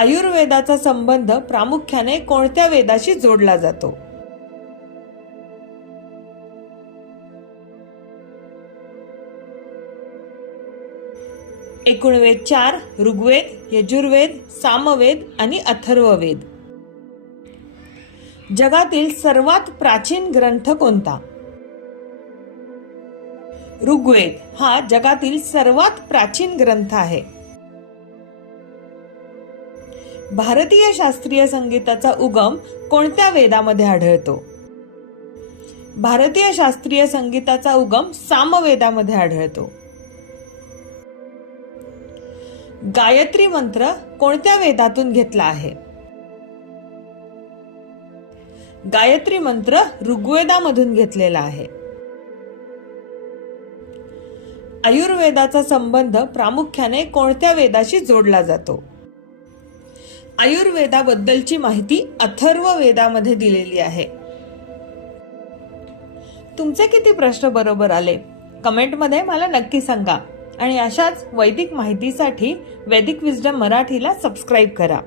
आयुर्वेदाचा संबंध प्रामुख्याने कोणत्या वेदाशी जोडला जातो? एकूण वेद 4: ऋग्वेद, यजुर्वेद, सामवेद आणि अथर्ववेद. जगातील सर्वात प्राचीन ग्रंथ कोणता? ऋग्वेद हा जगातील सर्वात प्राचीन ग्रंथ आहे. भारतीय शास्त्रीय संगीताचा उगम कोणत्या वेदामध्ये आढळतो? भारतीय शास्त्रीय संगीताचा उगम सामवेदामध्ये आढळतो. गायत्री मंत्र कोणत्या वेदातून घेतला आहे? गायत्री मंत्र ऋग्वेदामधून घेतलेला आहे. आयुर्वेदाचा संबंध प्रामुख्याने कोणत्या वेदाशी जोडला जातो? आयुर्वेदाबद्दलची माहिती अथर्व वेदामध्ये दिलेली आहे. तुमचे किती प्रश्न बरोबर आले? कमेंटमध्ये मला नक्की सांगा आणि अशाच वैदिक माहितीसाठी वैदिक विज्डम मराठीला सबस्क्राईब करा.